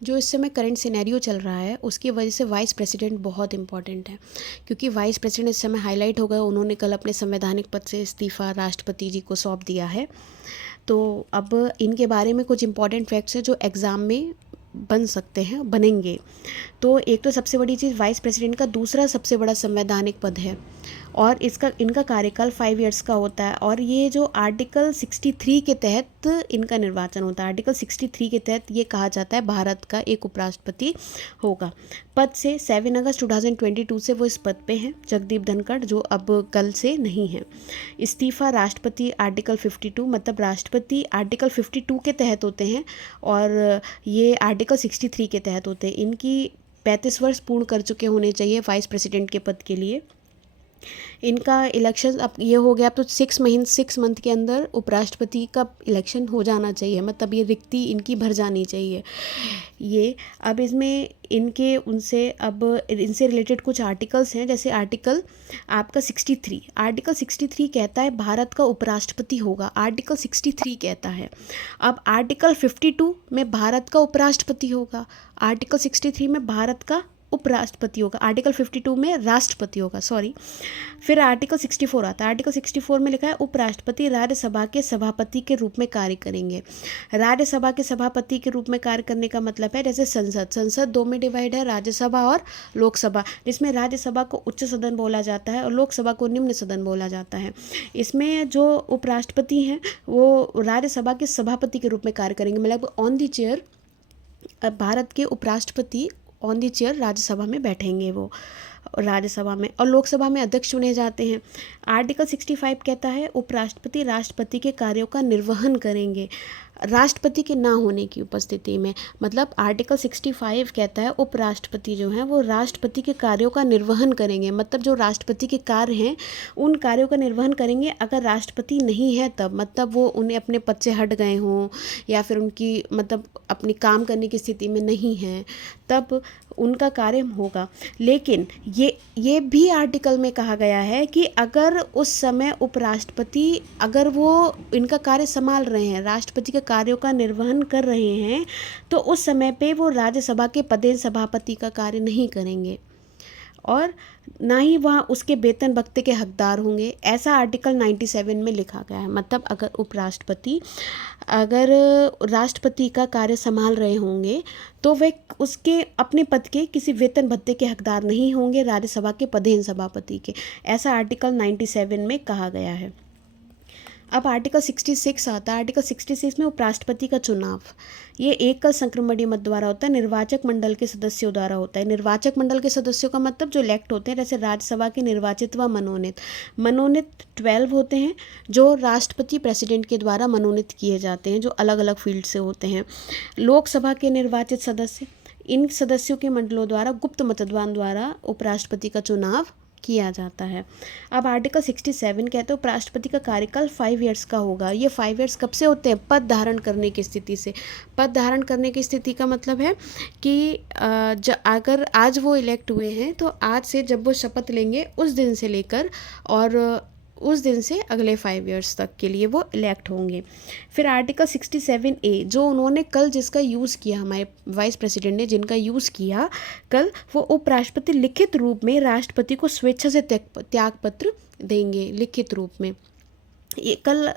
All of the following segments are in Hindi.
जो इस समय करंट सिनेरियो चल रहा है उसकी वजह से वाइस प्रेसिडेंट बहुत इंपॉर्टेंट है, क्योंकि वाइस प्रेसिडेंट इस समय हाईलाइट हो गए। उन्होंने कल अपने संवैधानिक पद से इस्तीफा राष्ट्रपति जी को सौंप दिया है। तो अब इनके बारे में कुछ इंपॉर्टेंट फैक्ट्स हैं जो एग्ज़ाम में बन सकते हैं, बनेंगे। तो एक तो सबसे बड़ी चीज़, वाइस प्रेसिडेंट का दूसरा सबसे बड़ा संवैधानिक पद है और इनका कार्यकाल 5 इयर्स का होता है। और ये जो आर्टिकल 63 के तहत इनका निर्वाचन होता है। आर्टिकल 63 के तहत ये कहा जाता है भारत का एक उपराष्ट्रपति होगा। पद से 7 अगस्त 2022 से वो इस पद पे हैं, जगदीप धनखड़, जो अब कल से नहीं है। इस्तीफा राष्ट्रपति आर्टिकल 52, मतलब राष्ट्रपति आर्टिकल 52 के तहत होते हैं और ये आर्टिकल 63 के तहत होते हैं। इनकी 35 वर्ष पूर्ण कर चुके होने चाहिए वाइस प्रेसिडेंट के पद के लिए। इनका इलेक्शन अब ये हो गया, अब तो 6 मंथ के अंदर उपराष्ट्रपति का इलेक्शन हो जाना चाहिए, मतलब ये रिक्ति इनकी भर जानी चाहिए। ये अब इसमें इनसे रिलेटेड कुछ आर्टिकल्स हैं, जैसे आर्टिकल आपका 63। आर्टिकल 63 कहता है भारत का उपराष्ट्रपति होगा, आर्टिकल 63 कहता है। अब आर्टिकल 52 में भारत का उपराष्ट्रपति होगा, आर्टिकल 63 में भारत का उपराष्ट्रपति होगा, आर्टिकल 52 में राष्ट्रपति होगा, सॉरी। फिर आर्टिकल 64 आता है। आर्टिकल 64 में लिखा है उपराष्ट्रपति राज्यसभा के सभापति के रूप में कार्य करेंगे। राज्यसभा के सभापति के रूप में कार्य करने का मतलब है, जैसे संसद 2 में डिवाइड है, राज्यसभा और लोकसभा, जिसमें राज्यसभा को उच्च सदन बोला जाता है और लोकसभा को निम्न सदन बोला जाता है। इसमें जो उपराष्ट्रपति हैं वो राज्यसभा के सभापति के रूप में कार्य करेंगे, मतलब ऑन द चेयर भारत के उपराष्ट्रपति ऑन दी चेयर राज्यसभा में बैठेंगे वो राज्यसभा में, और लोकसभा में अध्यक्ष चुने जाते हैं। आर्टिकल 65 कहता है उपराष्ट्रपति राष्ट्रपति के कार्यों का निर्वहन करेंगे राष्ट्रपति के ना होने की उपस्थिति में। मतलब आर्टिकल 65 कहता है उपराष्ट्रपति जो हैं वो राष्ट्रपति के कार्यों का निर्वहन करेंगे, मतलब जो राष्ट्रपति के कार्य हैं उन कार्यों का निर्वहन करेंगे अगर राष्ट्रपति नहीं है तब, मतलब वो उन्हें अपने पद से हट गए हों या फिर उनकी मतलब अपनी काम करने की स्थिति में नहीं है, तब उनका कार्य होगा। लेकिन ये भी आर्टिकल में कहा गया है कि अगर उस समय उपराष्ट्रपति अगर वो इनका कार्य संभाल रहे हैं, राष्ट्रपति के कार्यों का निर्वहन कर रहे हैं, तो उस समय पे वो राज्यसभा के पदेन सभापति का कार्य नहीं करेंगे और ना ही वहाँ उसके वेतन भत्ते के हकदार होंगे। ऐसा आर्टिकल 97 में लिखा गया है। मतलब अगर राष्ट्रपति का कार्य संभाल रहे होंगे तो वे उसके अपने पद के किसी वेतन भत्ते के हकदार नहीं होंगे राज्यसभा के पदेन सभापति के। ऐसा आर्टिकल 97 में कहा गया है। अब आर्टिकल 66 आता है। आर्टिकल 66 में उपराष्ट्रपति का चुनाव ये एकल संक्रमणीय मत द्वारा होता है, निर्वाचक मंडल के सदस्यों द्वारा होता है। निर्वाचक मंडल के सदस्यों का मतलब जो इलेक्ट होते हैं, जैसे राज्यसभा के निर्वाचित व मनोनीत 12 होते हैं जो राष्ट्रपति प्रेसिडेंट के द्वारा मनोनीत किए जाते हैं, जो अलग अलग फील्ड से होते हैं। लोकसभा के निर्वाचित सदस्य, इन सदस्यों के मंडलों द्वारा गुप्त मतदान द्वारा उपराष्ट्रपति का चुनाव किया जाता है। अब आर्टिकल 67 कहते हैं उपराष्ट्रपति का कार्यकाल 5 इयर्स का होगा। ये 5 इयर्स कब से होते हैं? पद धारण करने की स्थिति से। पद धारण करने की स्थिति का मतलब है कि अगर आज वो इलेक्ट हुए हैं तो आज से जब वो शपथ लेंगे उस दिन से लेकर और उस दिन से अगले 5 इयर्स तक के लिए वो इलेक्ट होंगे। फिर आर्टिकल 67A जो उन्होंने कल जिसका यूज़ किया, हमारे वाइस प्रेसिडेंट ने जिनका यूज़ किया कल, वो उपराष्ट्रपति लिखित रूप में राष्ट्रपति को स्वेच्छा से त्यागपत्र देंगे लिखित रूप में। ये कल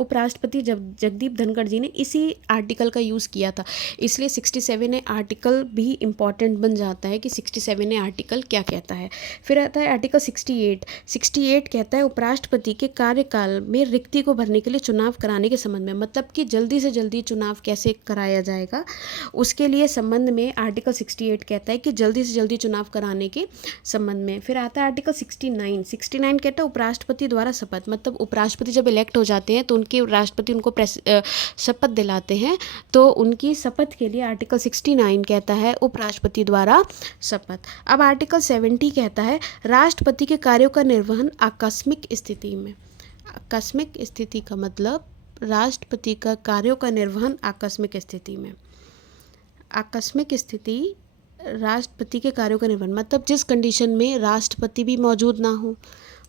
उपराष्ट्रपति जगदीप धनखड़ जी ने इसी आर्टिकल का यूज़ किया था, इसलिए 67A आर्टिकल भी इम्पॉर्टेंट बन जाता है कि 67A आर्टिकल क्या कहता है। फिर आता है आर्टिकल 68 कहता है उपराष्ट्रपति के कार्यकाल में रिक्ति को भरने के लिए चुनाव कराने के संबंध में, मतलब कि जल्दी से जल्दी चुनाव कैसे कराया जाएगा उसके लिए संबंध में आर्टिकल 68 कहता है कि जल्दी से जल्दी चुनाव कराने के संबंध में। फिर आता है आर्टिकल 69 कहता है उपराष्ट्रपति द्वारा शपथ, मतलब उपराष्ट्रपति जब इलेक्ट हो जाते हैं तो उनके राष्ट्रपति उनको शपथ दिलाते हैं, तो उनकी शपथ के लिए आर्टिकल 69 कहता है उपराष्ट्रपति द्वारा शपथ। अब आर्टिकल 70 कहता है राष्ट्रपति के कार्यों का निर्वहन आकस्मिक स्थिति में। आकस्मिक स्थिति का मतलब राष्ट्रपति का कार्यों का निर्वहन आकस्मिक स्थिति में। आकस्मिक स्थिति राष्ट्रपति के कार्यों का निर्वहन मतलब जिस कंडीशन में राष्ट्रपति भी मौजूद ना हो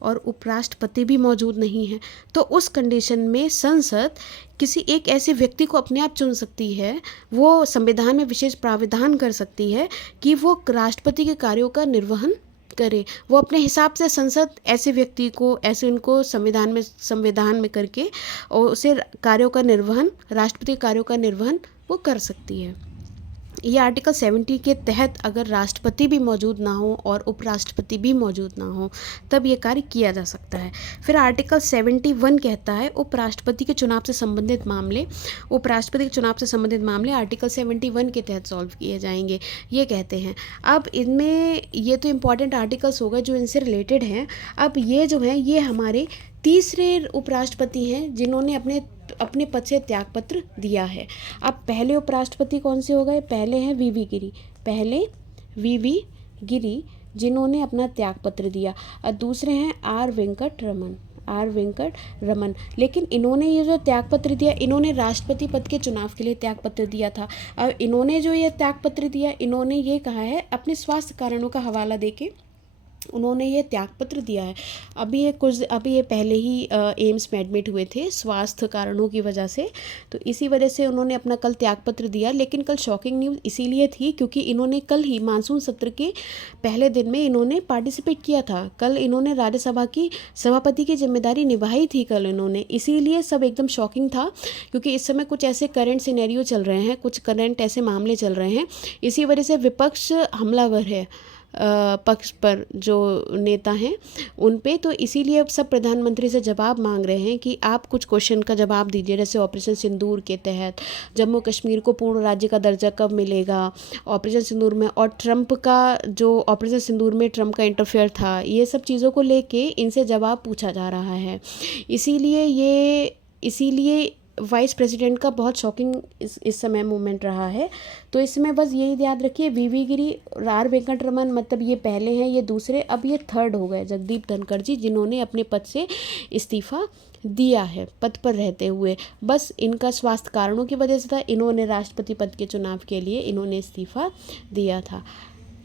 और उपराष्ट्रपति भी मौजूद नहीं है, तो उस कंडीशन में संसद किसी एक ऐसे व्यक्ति को अपने आप चुन सकती है, वो संविधान में विशेष प्रावधान कर सकती है कि वो राष्ट्रपति के कार्यों का निर्वहन करे। वो अपने हिसाब से संसद ऐसे व्यक्ति को ऐसे उनको संविधान में करके और उसे कार्यों का निर्वहन राष्ट्रपति के कार्यों का निर्वहन वो कर सकती है। ये आर्टिकल 70 के तहत अगर राष्ट्रपति भी मौजूद ना हो और उपराष्ट्रपति भी मौजूद ना हो तब ये कार्य किया जा सकता है। फिर आर्टिकल 71 कहता है उपराष्ट्रपति के चुनाव से संबंधित मामले आर्टिकल 71 के तहत सॉल्व किए जाएंगे, ये कहते हैं। अब इनमें ये तो इम्पॉर्टेंट आर्टिकल्स हो गए जो इनसे रिलेटेड हैं। अब ये जो है ये हमारे तीसरे उपराष्ट्रपति हैं जिन्होंने अपने पद से त्यागपत्र दिया है। अब पहले उपराष्ट्रपति कौन से हो गए? पहले हैं वीवी गिरी जिन्होंने अपना त्यागपत्र दिया, और दूसरे हैं आर वेंकट रमन। लेकिन इन्होंने ये जो त्यागपत्र दिया, इन्होंने राष्ट्रपति पद के चुनाव के लिए त्यागपत्र दिया था। और इन्होंने जो ये त्यागपत्र दिया, इन्होंने ये कहा है अपने स्वास्थ्य कारणों का हवाला देके उन्होंने ये त्यागपत्र दिया है। अभी ये पहले ही एम्स में एडमिट हुए थे स्वास्थ्य कारणों की वजह से, तो इसी वजह से उन्होंने अपना कल त्यागपत्र दिया। लेकिन कल शॉकिंग न्यूज़ इसीलिए थी क्योंकि इन्होंने कल ही मानसून सत्र के पहले दिन में इन्होंने पार्टिसिपेट किया था। कल इन्होंने राज्यसभा की सभापति की जिम्मेदारी निभाई थी कल इन्होंने, इसीलिए सब एकदम शॉकिंग था क्योंकि इस समय कुछ ऐसे करंट सिनेरियो चल रहे हैं, कुछ करंट ऐसे मामले चल रहे हैं। इसी वजह से विपक्ष हमलावर है पक्ष पर जो नेता हैं उन पे, तो इसीलिए अब सब प्रधानमंत्री से जवाब मांग रहे हैं कि आप कुछ क्वेश्चन का जवाब दीजिए। जैसे ऑपरेशन सिंदूर के तहत जम्मू कश्मीर को पूर्ण राज्य का दर्जा कब मिलेगा, ऑपरेशन सिंदूर में, और ट्रंप का जो ऑपरेशन सिंदूर में ट्रंप का इंटरफेयर था, ये सब चीज़ों को लेके इनसे जवाब पूछा जा रहा है। इसीलिए वाइस प्रेसिडेंट का बहुत शॉकिंग इस समय मूवमेंट रहा है। तो इसमें बस यही याद रखिए, वीवी गिरी, आर वेंकट रमन मतलब ये पहले हैं, ये दूसरे, अब ये थर्ड हो गए जगदीप धनखड़ जी जिन्होंने अपने पद से इस्तीफा दिया है पद पर रहते हुए। बस इनका स्वास्थ्य कारणों की वजह से था, इन्होंने राष्ट्रपति पद के चुनाव के लिए इन्होंने इस्तीफा दिया था।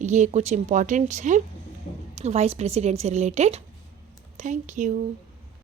ये कुछ इम्पॉर्टेंट्स हैं वाइस प्रेसिडेंट से रिलेटेड। Thank you.